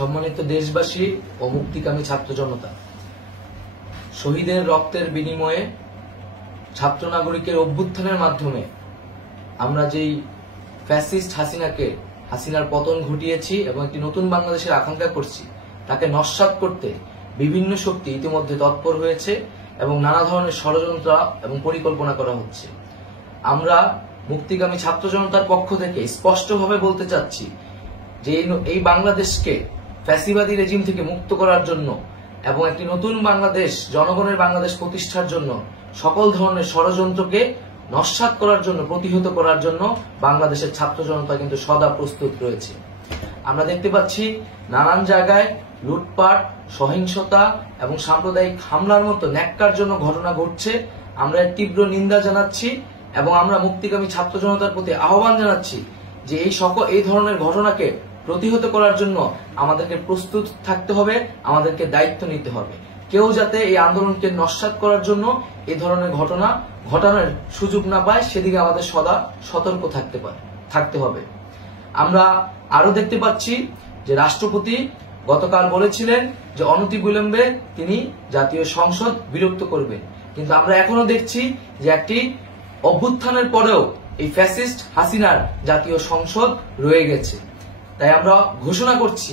সম্মানিত দেশবাসী ও মুক্তিকামী ছাত্র জনতা, শহীদের রক্তের বিনিময়ে ছাত্র নাগরিকের অভ্যুত্থানের মাধ্যমে আমরা যেই ফ্যাসিস্ট হাসিনার পতন ঘটিয়েছি এবং একটি নতুন বাংলাদেশের আকাঙ্ক্ষা করছি, তাকে নস্যাৎ করতে বিভিন্ন শক্তি ইতিমধ্যে তৎপর হয়েছে এবং নানা ধরনের ষড়যন্ত্র এবং পরিকল্পনা করা হচ্ছে। আমরা মুক্তিকামী ছাত্র জনতার পক্ষ থেকে স্পষ্টভাবে বলতে চাচ্ছি যে এই বাংলাদেশকে ফ্যাসিবাদী রেজিম থেকে মুক্ত করার জন্য এবং একটি নতুন বাংলাদেশ, জনগণের বাংলাদেশ প্রতিষ্ঠার জন্য সকল ধরনের ষড়যন্ত্রকে নস্যাৎ করার জন্য, প্রতিহত করার জন্য বাংলাদেশের ছাত্র জনতা কিন্তু সদা প্রস্তুত রয়েছে। আমরা দেখতে পাচ্ছি নানান জায়গায় লুটপাট, সহিংসতা এবং সাম্প্রদায়িক হামলার মতো ন্যাক্কারজনক ঘটনা ঘটছে। আমরা এর তীব্র নিন্দা জানাচ্ছি এবং আমরা মুক্তিকামী ছাত্র জনতার প্রতি আহ্বান জানাচ্ছি যে এই ধরনের ঘটনাকে প্রতিহত করার জন্য আমাদেরকে প্রস্তুত থাকতে হবে, আমাদেরকে দায়িত্ব নিতে হবে। কেউ যাতে এই আন্দোলনকে নস্যাৎ করার জন্য এই ধরনের ঘটনা ঘটানোর সুযোগ না পায়, সেদিকে আমাদের সদা সতর্ক থাকতে হবে। আমরা আরো দেখতে পাচ্ছি যে রাষ্ট্রপতি গতকাল বলেছিলেন যে অনতিবিলম্বে তিনি জাতীয় সংসদ বিলুপ্ত করবেন, কিন্তু আমরা এখনো দেখছি যে একটি অভ্যুত্থানের পরেও এই ফ্যাসিস্ট হাসিনার জাতীয় সংসদ রয়ে গেছে। তাই আমরা ঘোষণা করছি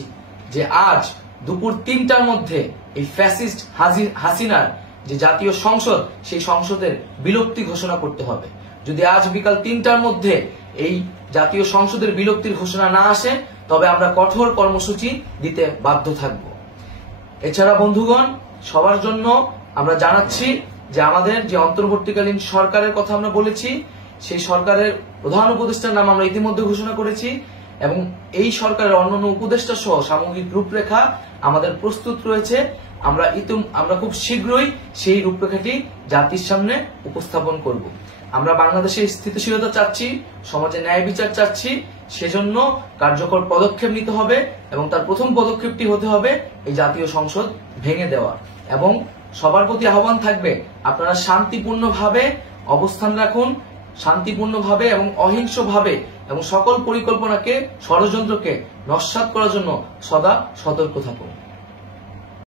যে আজ দুপুর ৩টার মধ্যে এই ফ্যাসিস্ট হাসিনার যে জাতীয় সংসদ, সেই সংসদের বিলুপ্তি ঘোষণা করতে হবে। যদি আজ বিকাল ৩টার মধ্যে এই জাতীয় সংসদের বিলুপ্তির ঘোষণা না আসে, তবে আমরা কঠোর কর্মসূচি দিতে বাধ্য থাকব। এছাড়া বন্ধুগণ, সবার জন্য আমরা জানাচ্ছি যে আমাদের যে অন্তর্বর্তীকালীন সরকারের কথা আমরা বলেছি, সেই সরকারের প্রধান উপদেষ্টার নাম আমরা ইতিমধ্যে ঘোষণা করেছি এবং এই সরকারের অন্যান্য উপদেষ্টা সহ সামগ্রিক রূপরেখা আমাদের প্রস্তুত রয়েছে। আমরা খুব শীঘ্রই সেই রূপরেখাটি জাতির সামনে উপস্থাপন করব। আমরা বাংলাদেশে স্থিতিশীলতা চাচ্ছি, সমাজে ন্যায় বিচার চাচ্ছি, সেজন্য কার্যকর পদক্ষেপ নিতে হবে এবং তার প্রথম পদক্ষেপটি হতে হবে এই জাতীয় সংসদ ভেঙে দেওয়া। এবং সবার প্রতি আহ্বান থাকবে, আপনারা শান্তিপূর্ণভাবে অবস্থান রাখুন, শান্তিপূর্ণভাবে এবং অহিংসভাবে এবং সকল পরিকল্পনাকে, ষড়যন্ত্রকে নস্যাৎ করার জন্য সদা সতর্ক থাকুন।